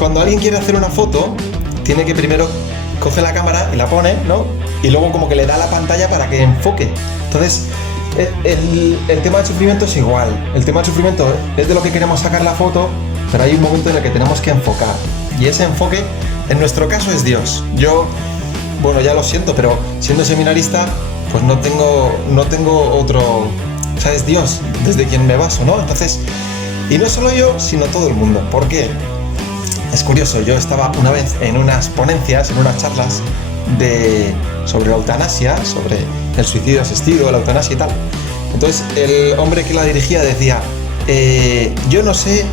cuando alguien quiere hacer una foto, tiene que primero coge la cámara y la pone, ¿no? Y luego como que le da la pantalla para que enfoque. Entonces, el tema del sufrimiento es igual. El tema del sufrimiento es de lo que queremos sacar la foto, pero hay un momento en el que tenemos que enfocar. Y ese enfoque, en nuestro caso, es Dios. Yo, bueno, ya lo siento, pero siendo seminarista, pues no tengo otro... O sea, es Dios, desde quien me baso, ¿no? Entonces, y no solo yo, sino todo el mundo. ¿Por qué? Es curioso, yo estaba una vez en unas ponencias, en unas charlas sobre la eutanasia, sobre el suicidio asistido, la eutanasia y tal. Entonces el hombre que la dirigía decía, yo no sé,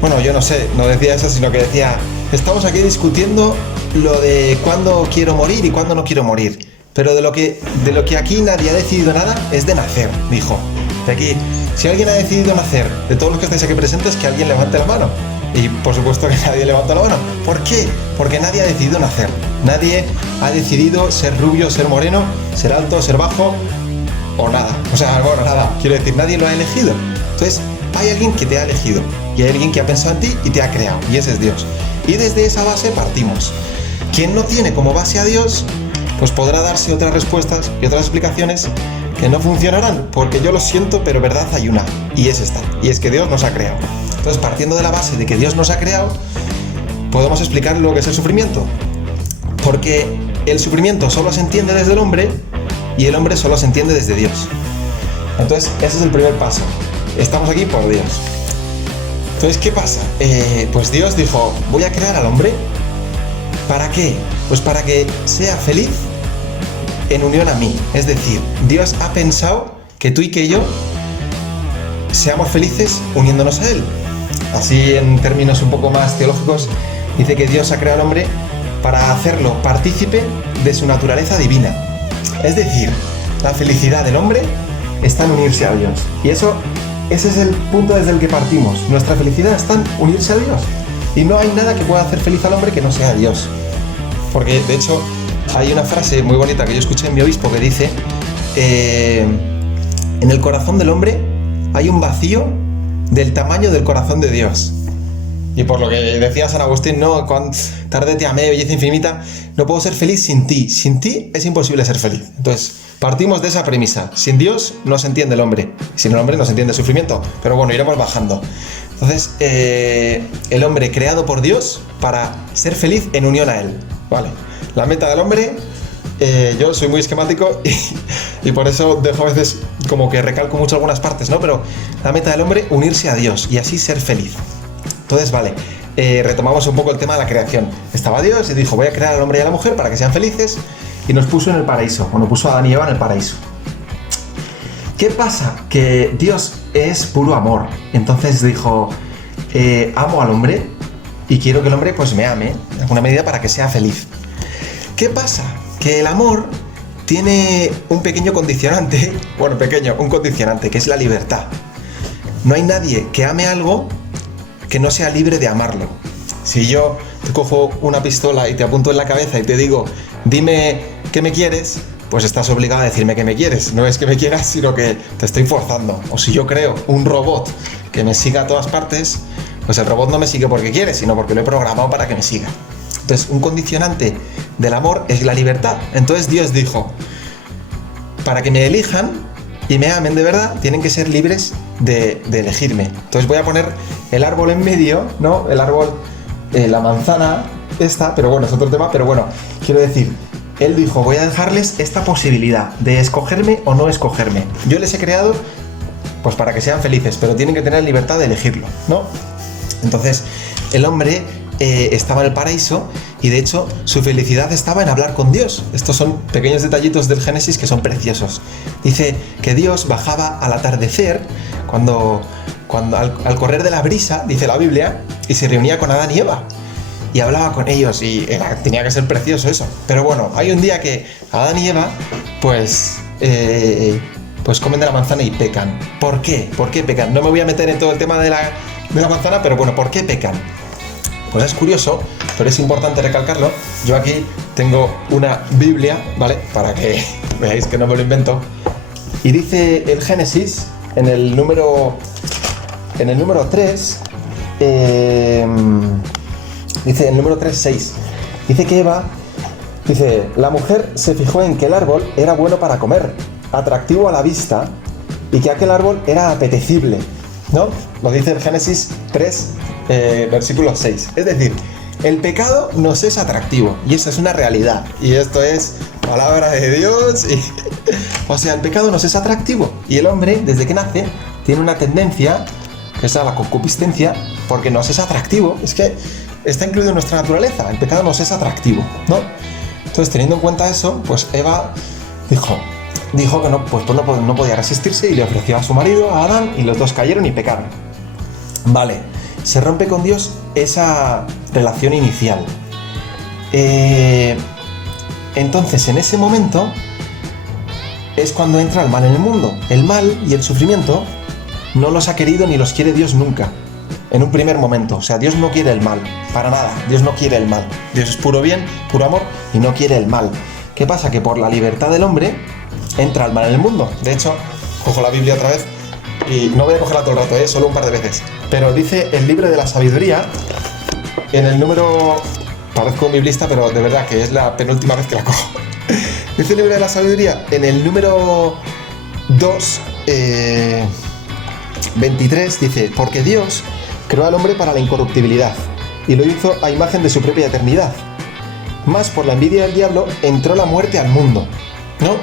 no decía eso, sino que decía, estamos aquí discutiendo lo de cuándo quiero morir y cuándo no quiero morir, pero de lo que aquí nadie ha decidido nada es de nacer, dijo. De aquí, si alguien ha decidido nacer, de todos los que estáis aquí presentes, que alguien levante la mano. Y por supuesto que nadie levanta la mano. ¿Por qué? Porque nadie ha decidido nacer. Nadie ha decidido ser rubio, ser moreno, ser alto, ser bajo o nada. O sea, bueno, nada. Quiero decir, nadie lo ha elegido. Entonces, hay alguien que te ha elegido y hay alguien que ha pensado en ti y te ha creado. Y ese es Dios. Y desde esa base partimos. Quien no tiene como base a Dios, pues podrá darse otras respuestas y otras explicaciones que no funcionarán. Porque yo lo siento, pero verdad hay una. Y es esta. Y es que Dios nos ha creado. Entonces, partiendo de la base de que Dios nos ha creado, podemos explicar lo que es el sufrimiento. Porque el sufrimiento solo se entiende desde el hombre y el hombre solo se entiende desde Dios. Entonces, ese es el primer paso. Estamos aquí por Dios. Entonces, ¿qué pasa? Pues Dios dijo, voy a crear al hombre. ¿Para qué? Pues para que sea feliz en unión a mí. Es decir, Dios ha pensado que tú y que yo seamos felices uniéndonos a Él. Así, en términos un poco más teológicos, dice que Dios ha creado al hombre para hacerlo partícipe de su naturaleza divina. Es decir, la felicidad del hombre está en unirse a Dios. Y ese es el punto desde el que partimos. Nuestra felicidad está en unirse a Dios. Y no hay nada que pueda hacer feliz al hombre que no sea Dios. Porque, de hecho, hay una frase muy bonita que yo escuché en mi obispo que dice, en el corazón del hombre hay un vacío del tamaño del corazón de Dios. Y por lo que decía San Agustín, ¿no? Tarde te amé, belleza infinita, no puedo ser feliz sin ti. Sin ti es imposible ser feliz. Entonces, partimos de esa premisa. Sin Dios no se entiende el hombre. Sin el hombre no se entiende el sufrimiento. Pero bueno, iremos bajando. Entonces, el hombre creado por Dios para ser feliz en unión a Él. Vale. La meta del hombre, yo soy muy esquemático y por eso dejo a veces como que recalco mucho algunas partes, ¿no? Pero la meta del hombre, unirse a Dios y así ser feliz. Entonces, vale, retomamos un poco el tema de la creación. Estaba Dios y dijo, voy a crear al hombre y a la mujer para que sean felices, y nos puso en el paraíso, o nos puso a Adán y Eva en el paraíso. ¿Qué pasa? Que Dios es puro amor. Entonces dijo, amo al hombre y quiero que el hombre pues me ame en alguna medida para que sea feliz. ¿Qué pasa? Que el amor tiene un pequeño condicionante, un condicionante, que es la libertad. No hay nadie que ame algo que no sea libre de amarlo. Si yo te cojo una pistola y te apunto en la cabeza y te digo, dime que me quieres, pues estás obligado a decirme que me quieres. No es que me quieras, sino que te estoy forzando. O si yo creo un robot que me siga a todas partes, pues el robot no me sigue porque quiere, sino porque lo he programado para que me siga. Entonces, un condicionante del amor es la libertad. Entonces Dios dijo, para que me elijan y me amen de verdad, tienen que ser libres de elegirme. Entonces voy a poner el árbol en medio, ¿no? El árbol, la manzana esta, pero bueno, es otro tema, pero bueno, quiero decir, Él dijo, voy a dejarles esta posibilidad de escogerme o no escogerme. Yo les he creado, pues para que sean felices, pero tienen que tener libertad de elegirlo, ¿no? Entonces, el hombre estaba en el paraíso y de hecho su felicidad estaba en hablar con Dios. Estos son pequeños detallitos del Génesis que son preciosos. Dice que Dios bajaba al atardecer cuando al correr de la brisa, dice la Biblia, y se reunía con Adán y Eva y hablaba con ellos y tenía que ser precioso eso. Pero bueno, hay un día que Adán y Eva pues comen de la manzana y pecan. ¿Por qué? ¿Por qué pecan? No me voy a meter en todo el tema de la manzana, pero bueno, ¿por qué pecan? Pues es curioso, pero es importante recalcarlo. Yo aquí tengo una Biblia, ¿vale? Para que veáis que no me lo invento. Y dice el Génesis, en el número 3, Dice el número 3:6. Dice que Eva, dice, la mujer se fijó en que el árbol era bueno para comer, atractivo a la vista, y que aquel árbol era apetecible, ¿no? Lo dice el Génesis 3, versículo 6. Es decir, el pecado nos es atractivo, y eso es una realidad, y esto es palabra de Dios. O sea, el pecado nos es atractivo, y el hombre, desde que nace, tiene una tendencia, que es a la concupiscencia, porque nos es atractivo. Es que está incluido en nuestra naturaleza, el pecado nos es atractivo, ¿no? Entonces, teniendo en cuenta eso, pues Eva dijo que no podía resistirse y le ofreció a su marido, a Adán, y los dos cayeron y pecaron. Vale, se rompe con Dios esa relación inicial. Entonces, en ese momento es cuando entra el mal en el mundo. El mal y el sufrimiento no los ha querido ni los quiere Dios nunca. En un primer momento, o sea, Dios no quiere el mal, para nada, Dios no quiere el mal. Dios es puro bien, puro amor y no quiere el mal. ¿Qué pasa? Que por la libertad del hombre entra el mal en el mundo. De hecho, cojo la Biblia otra vez y no voy a cogerla todo el rato, solo un par de veces. Pero dice el libro de la sabiduría, en el número, parezco un biblista, pero de verdad que es la penúltima vez que la cojo. Dice el libro de la sabiduría, en el número 2, 23, dice, porque Dios creó al hombre para la incorruptibilidad y lo hizo a imagen de su propia eternidad. Más por la envidia del diablo entró la muerte al mundo, ¿no?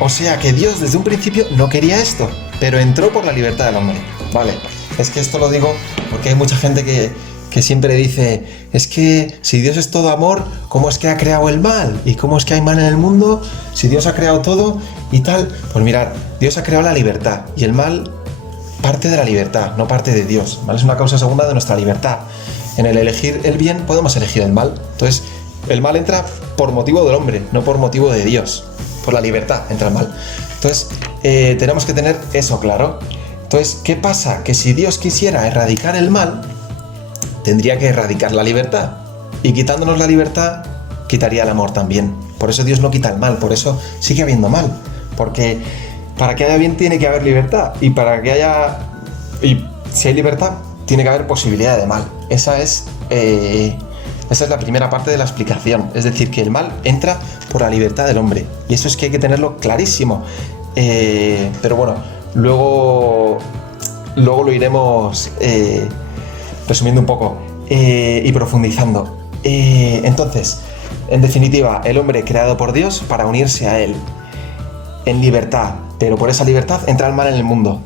O sea que Dios desde un principio no quería esto, pero entró por la libertad del hombre. Vale, es que esto lo digo porque hay mucha gente que siempre dice, es que si Dios es todo amor, ¿cómo es que ha creado el mal? ¿Y cómo es que hay mal en el mundo? Si Dios ha creado todo y tal. Pues mirad, Dios ha creado la libertad y el mal parte de la libertad, no parte de Dios, ¿vale? Es una causa segunda de nuestra libertad. En el elegir el bien podemos elegir el mal. Entonces, el mal entra por motivo del hombre, no por motivo de Dios. Por la libertad entra el mal. Entonces, tenemos que tener eso claro. Entonces, ¿qué pasa? Que si Dios quisiera erradicar el mal, tendría que erradicar la libertad. Y quitándonos la libertad, quitaría el amor también. Por eso Dios no quita el mal, por eso sigue habiendo mal. Porque para que haya bien tiene que haber libertad. Y si hay libertad, tiene que haber posibilidad de mal. Esa es la primera parte de la explicación. Es decir, que el mal entra por la libertad del hombre. Y eso es que hay que tenerlo clarísimo. Pero bueno, luego lo iremos resumiendo un poco y profundizando. Entonces, en definitiva, el hombre creado por Dios para unirse a Él en libertad. Pero por esa libertad entra el mal en el mundo.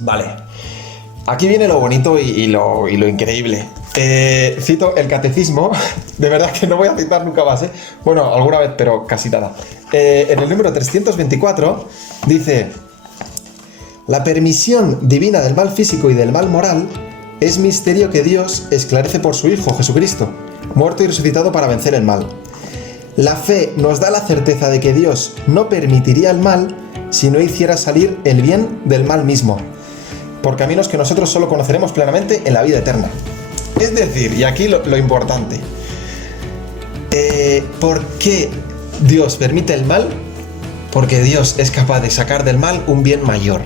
Vale. Aquí viene lo bonito y lo increíble. Cito el catecismo. De verdad que no voy a citar nunca más, ¿eh? Bueno, alguna vez, pero casi nada. En el número 324 dice: la permisión divina del mal físico y del mal moral es misterio que Dios esclarece por su Hijo Jesucristo, muerto y resucitado para vencer el mal. La fe nos da la certeza de que Dios no permitiría el mal si no hiciera salir el bien del mal mismo, por caminos que nosotros solo conoceremos plenamente en la vida eterna. Es decir, y aquí lo importante, ¿por qué Dios permite el mal? Porque Dios es capaz de sacar del mal un bien mayor.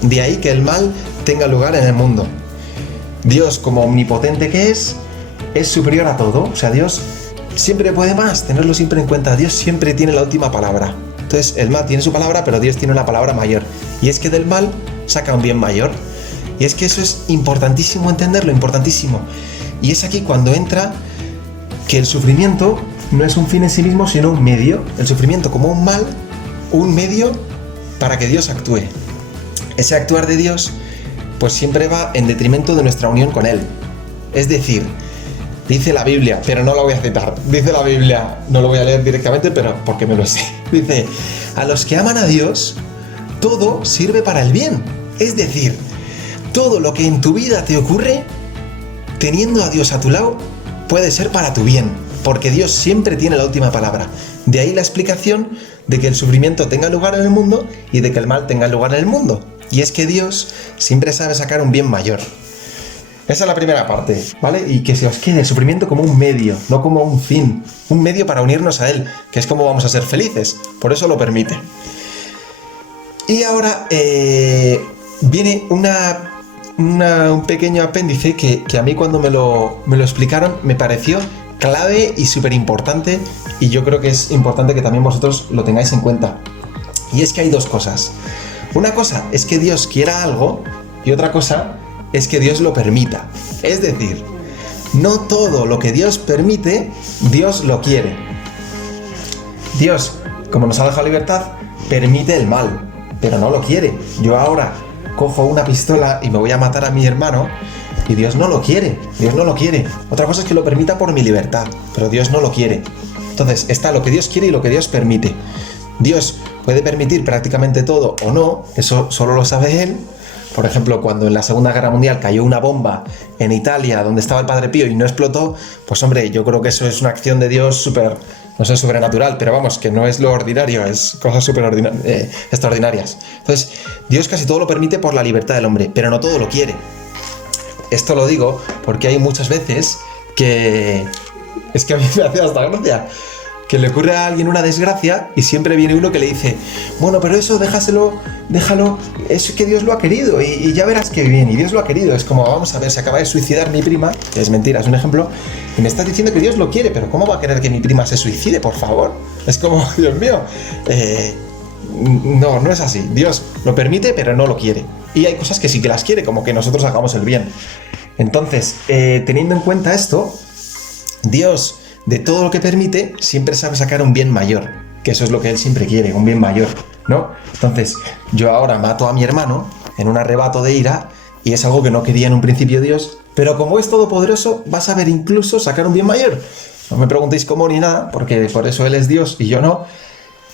De ahí que el mal tenga lugar en el mundo. Dios, como omnipotente que es superior a todo. O sea, Dios siempre puede más, tenerlo siempre en cuenta. Dios siempre tiene la última palabra. Entonces, el mal tiene su palabra, pero Dios tiene una palabra mayor. Y es que del mal saca un bien mayor. Y es que eso es importantísimo entenderlo, importantísimo. Y es aquí cuando entra que el sufrimiento no es un fin en sí mismo, sino un medio. El sufrimiento como un mal, un medio para que Dios actúe. Ese actuar de Dios, pues siempre va en detrimento de nuestra unión con Él. Es decir, dice la Biblia, pero no la voy a citar. Dice la Biblia, no lo voy a leer directamente, pero porque me lo sé. Dice, a los que aman a Dios, todo sirve para el bien. Es decir, todo lo que en tu vida te ocurre, teniendo a Dios a tu lado, puede ser para tu bien, porque Dios siempre tiene la última palabra. De ahí la explicación de que el sufrimiento tenga lugar en el mundo y de que el mal tenga lugar en el mundo. Y es que Dios siempre sabe sacar un bien mayor. Esa es la primera parte, ¿vale? Y que se os quede el sufrimiento como un medio, no como un fin. Un medio para unirnos a Él, que es como vamos a ser felices. Por eso lo permite. Y ahora viene un pequeño apéndice que a mí cuando me lo explicaron me pareció clave y súper importante, y yo creo que es importante que también vosotros lo tengáis en cuenta. Y es que hay dos cosas. Una cosa es que Dios quiera algo y otra cosa es que Dios lo permita. Es decir, no todo lo que Dios permite, Dios lo quiere. Dios, como nos ha dejado libertad, permite el mal, pero no lo quiere. Yo ahora cojo una pistola y me voy a matar a mi hermano y Dios no lo quiere. Dios no lo quiere. Otra cosa es que lo permita por mi libertad, pero Dios no lo quiere. Entonces está lo que Dios quiere y lo que Dios permite. Dios puede permitir prácticamente todo o no, eso solo lo sabe Él. Por ejemplo, cuando en la Segunda Guerra Mundial cayó una bomba en Italia donde estaba el Padre Pío y no explotó, pues hombre, yo creo que eso es una acción de Dios súper, no sé, sobrenatural, pero vamos, que no es lo ordinario, es cosas súper extraordinarias. Entonces, Dios casi todo lo permite por la libertad del hombre, pero no todo lo quiere. Esto lo digo porque hay muchas veces que... Es que a mí me hace hasta gracia. Que le ocurre a alguien una desgracia y siempre viene uno que le dice, bueno, pero eso déjalo, es que Dios lo ha querido y ya verás que bien, y Dios lo ha querido. Es como, vamos a ver, se acaba de suicidar mi prima, que es mentira, es un ejemplo, y me estás diciendo que Dios lo quiere, pero ¿cómo va a querer que mi prima se suicide, por favor? Es como, Dios mío, no es así. Dios lo permite, pero no lo quiere. Y hay cosas que sí que las quiere, como que nosotros hagamos el bien. Entonces, teniendo en cuenta esto, Dios, de todo lo que permite, siempre sabe sacar un bien mayor, que eso es lo que Él siempre quiere, un bien mayor, ¿no? Entonces, yo ahora mato a mi hermano en un arrebato de ira, y es algo que no quería en un principio Dios, pero como es todopoderoso, va a saber incluso sacar un bien mayor. No me preguntéis cómo ni nada, porque por eso Él es Dios y yo no,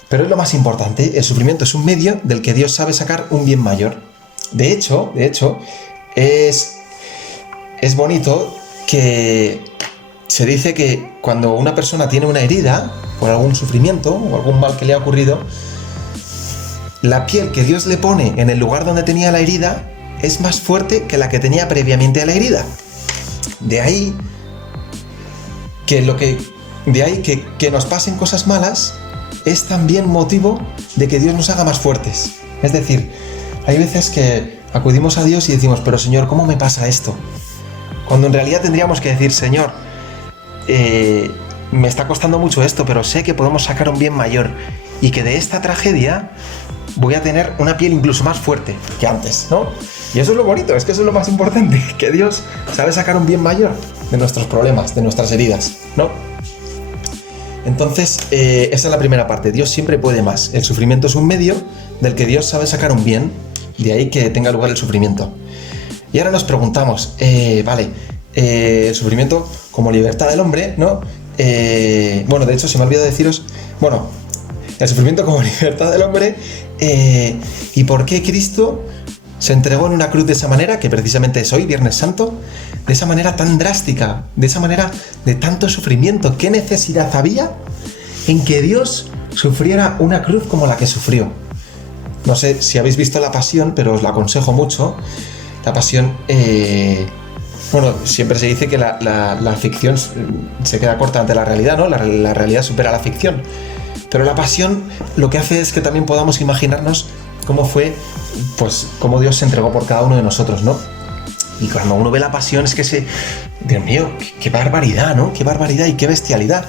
pero es lo más importante, el sufrimiento es un medio del que Dios sabe sacar un bien mayor. De hecho, es bonito que... Se dice que cuando una persona tiene una herida por algún sufrimiento o algún mal que le ha ocurrido, la piel que Dios le pone en el lugar donde tenía la herida es más fuerte que la que tenía previamente a la herida. De ahí que nos pasen cosas malas es también motivo de que Dios nos haga más fuertes. Es decir, hay veces que acudimos a Dios y decimos, pero Señor, ¿cómo me pasa esto? Cuando en realidad tendríamos que decir, Señor, me está costando mucho esto, pero sé que podemos sacar un bien mayor y que de esta tragedia voy a tener una piel incluso más fuerte que antes, ¿no? Y eso es lo bonito, es que eso es lo más importante, que Dios sabe sacar un bien mayor de nuestros problemas, de nuestras heridas, ¿no? Entonces, esa es la primera parte. Dios siempre puede más. El sufrimiento es un medio del que Dios sabe sacar un bien, de ahí que tenga lugar el sufrimiento. Y ahora nos preguntamos, el sufrimiento como libertad del hombre, ¿no? Bueno, de hecho se me ha olvidado deciros, el sufrimiento como libertad del hombre, y por qué Cristo se entregó en una cruz de esa manera, que precisamente es hoy, Viernes Santo, de esa manera tan drástica, de esa manera de tanto sufrimiento. ¿Qué necesidad había en que Dios sufriera una cruz como la que sufrió? No sé si habéis visto La Pasión, pero os la aconsejo mucho. La Pasión... siempre se dice que la ficción se queda corta ante la realidad, ¿no? La realidad supera la ficción. Pero La Pasión lo que hace es que también podamos imaginarnos cómo fue, pues, cómo Dios se entregó por cada uno de nosotros, ¿no? Y cuando uno ve La Pasión es que Dios mío, qué barbaridad, ¿no? Qué barbaridad y qué bestialidad.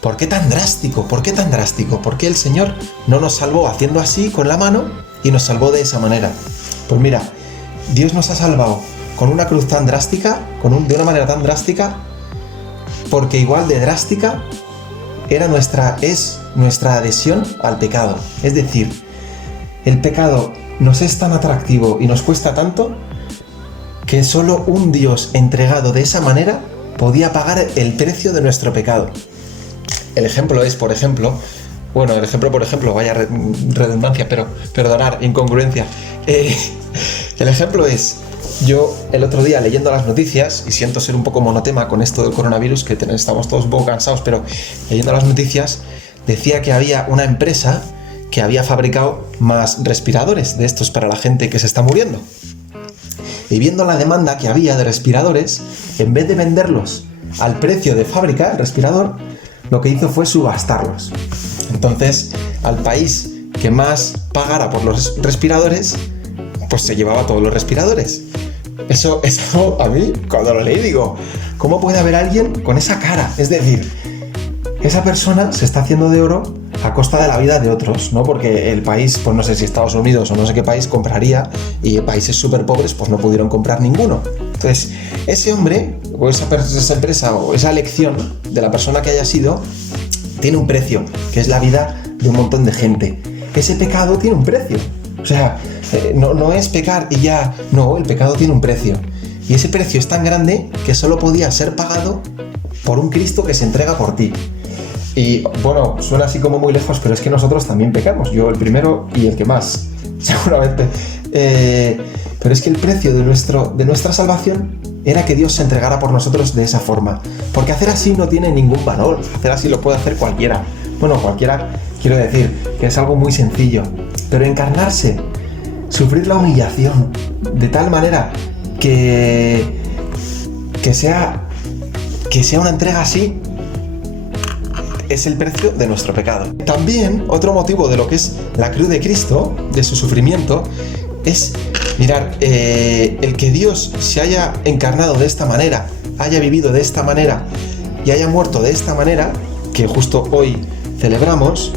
¿Por qué tan drástico? ¿Por qué tan drástico? ¿Por qué el Señor no nos salvó haciendo así con la mano y nos salvó de esa manera? Pues mira, Dios nos ha salvado con una cruz tan drástica, de una manera tan drástica, porque igual de drástica es nuestra adhesión al pecado. Es decir, el pecado nos es tan atractivo y nos cuesta tanto que solo un Dios entregado de esa manera podía pagar el precio de nuestro pecado. El ejemplo es, por ejemplo, vaya redundancia, pero perdonar, incongruencia. El ejemplo es, yo el otro día leyendo las noticias, y siento ser un poco monotema con esto del coronavirus, que estamos todos un poco cansados, pero leyendo las noticias decía que había una empresa que había fabricado más respiradores de estos para la gente que se está muriendo. Y viendo la demanda que había de respiradores, en vez de venderlos al precio de fábrica, el respirador, lo que hizo fue subastarlos. Entonces, al país que más pagara por los respiradores, pues se llevaba todos los respiradores. Eso a mí, cuando lo leí, digo, ¿cómo puede haber alguien con esa cara? Es decir, esa persona se está haciendo de oro a costa de la vida de otros, ¿no? Porque el país, pues no sé si Estados Unidos o no sé qué país compraría, y países súper pobres pues no pudieron comprar ninguno. Entonces, ese hombre, o esa empresa, o esa elección de la persona que haya sido, tiene un precio, que es la vida de un montón de gente. Ese pecado tiene un precio. O sea, no es pecar y ya, no, el pecado tiene un precio. Y ese precio es tan grande que solo podía ser pagado por un Cristo que se entrega por ti. Y bueno, suena así como muy lejos, pero es que nosotros también pecamos. Yo el primero y el que más, seguramente. Pero es que el precio de nuestra salvación era que Dios se entregara por nosotros de esa forma. Porque hacer así no tiene ningún valor. Hacer así lo puede hacer cualquiera. Bueno, cualquiera, quiero decir, que es algo muy sencillo. Pero encarnarse, sufrir la humillación, de tal manera que sea una entrega así, es el precio de nuestro pecado. También, otro motivo de lo que es la cruz de Cristo, de su sufrimiento, es, mirar, el que Dios se haya encarnado de esta manera, haya vivido de esta manera y haya muerto de esta manera, que justo hoy celebramos,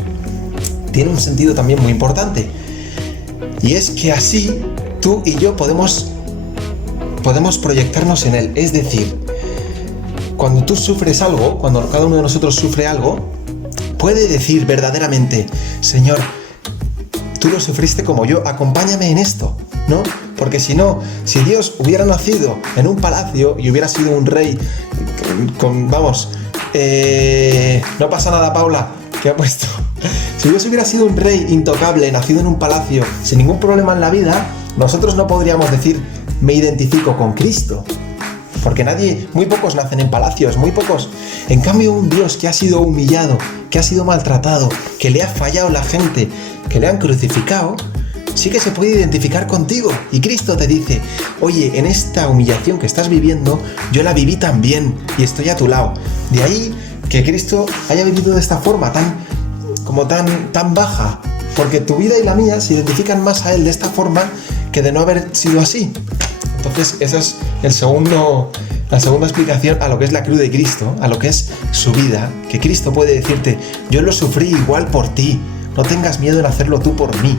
tiene un sentido también muy importante. Y es que así tú y yo podemos proyectarnos en Él. Es decir, cuando tú sufres algo, cuando cada uno de nosotros sufre algo, puede decir verdaderamente, Señor, tú lo sufriste como yo, acompáñame en esto, ¿no? Porque si no, si Dios hubiera nacido en un palacio y hubiera sido un rey no pasa nada, Paula, ¿qué ha puesto? Si Dios hubiera sido un rey intocable, nacido en un palacio, sin ningún problema en la vida, nosotros no podríamos decir, me identifico con Cristo. Porque muy pocos nacen en palacios, muy pocos. En cambio, un Dios que ha sido humillado, que ha sido maltratado, que le ha fallado la gente, que le han crucificado, sí que se puede identificar contigo. Y Cristo te dice, oye, en esta humillación que estás viviendo, yo la viví también y estoy a tu lado. De ahí que Cristo haya vivido de esta forma tan baja, porque tu vida y la mía se identifican más a Él de esta forma que de no haber sido así. Entonces, esa es la segunda explicación a lo que es la cruz de Cristo, a lo que es su vida, que Cristo puede decirte, yo lo sufrí igual por ti, no tengas miedo en hacerlo tú por mí.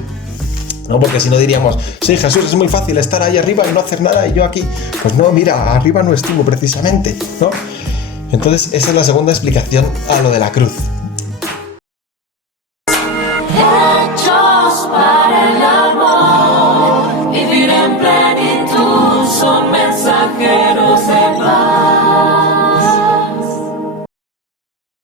No, porque si no diríamos, sí, Jesús, es muy fácil estar ahí arriba y no hacer nada y yo aquí. Pues no, mira, arriba no estuvo precisamente, ¿no? Entonces, esa es la segunda explicación a lo de la cruz.